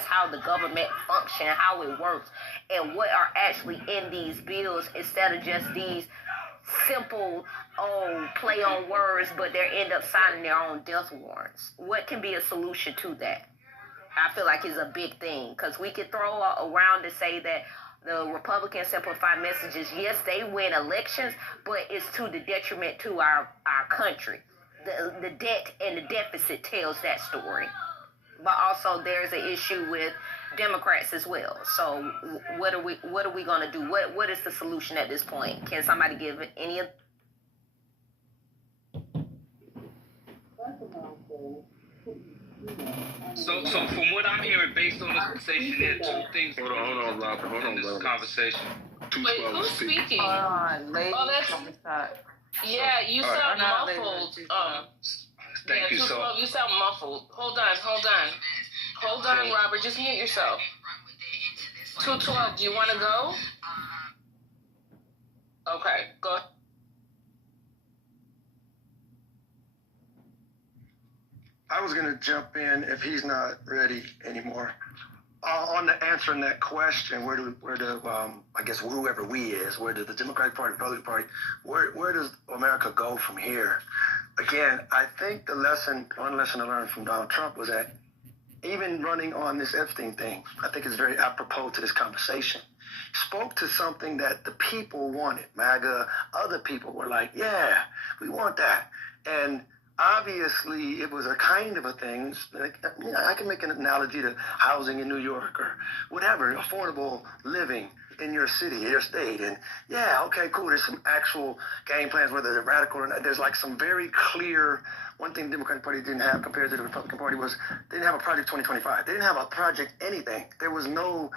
understands how the government functions, how it works, and what are actually in these bills instead of just these simple play on words, but they end up signing their own death warrants. What can be a solution to that? I feel like it's a big thing, because we could throw around to say that the Republican simplified messages, yes, they win elections, but it's to the detriment to our country. The debt and the deficit tells that story. But also there's an issue with Democrats as well. So what are we going to do? What is the solution at this point? Can somebody give any of? So from what I'm hearing, based on the conversation, there are two things. Hold on, Robert. In this conversation. Wait, who's speaking? Yeah, you sound muffled. Thank you. So 212, you sound muffled. Hold on, Robert. Just mute yourself. 212, do you want to go? Okay, go ahead. I was going to jump in if he's not ready anymore. On the answering that question, where do I guess whoever we is, where does the Democratic Party, Republican Party, where does America go from here? Again, I think one lesson I learned from Donald Trump was that even running on this Epstein thing, I think is very apropos to this conversation. Spoke to something that the people wanted. MAGA, other people were like, yeah, we want that. And obviously, it was a kind of a thing. Like, I can make an analogy to housing in New York or whatever, affordable living in your city, your state. And yeah, okay, cool. There's some actual game plans, whether they're radical or not. There's like some very clear, one thing the Democratic Party didn't have compared to the Republican Party was they didn't have a Project 2025. They didn't have a project anything. There was no,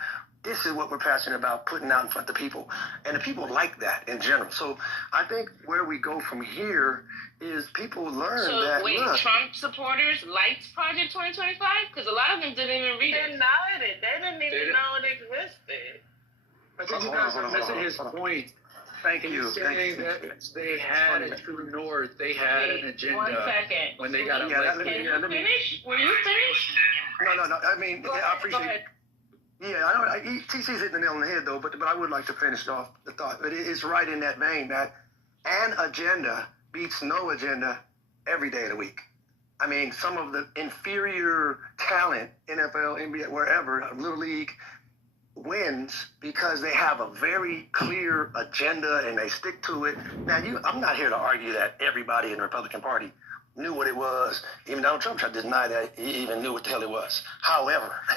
this is what we're passionate about, putting out in front of the people. And the people like that in general. So I think where we go from here is people learn that. So wait, look, Trump supporters liked Project 2025? Because a lot of them didn't even read it. They denied it. They didn't even know it existed. I think you guys are missing his point. Thank you. He's saying that they had a true north. They had an agenda. 1 second. When they got Can elected. you finish? Were you finished? No. I mean, I appreciate it. Yeah, I know. TC's hitting the nail on the head, though, but I would like to finish off the thought. But it's right in that vein that an agenda beats no agenda every day of the week. I mean, some of the inferior talent, NFL, NBA, wherever, Little League, wins because they have a very clear agenda and they stick to it. Now, I'm not here to argue that everybody in the Republican Party knew what it was. Even Donald Trump tried to deny that he even knew what the hell it was. However,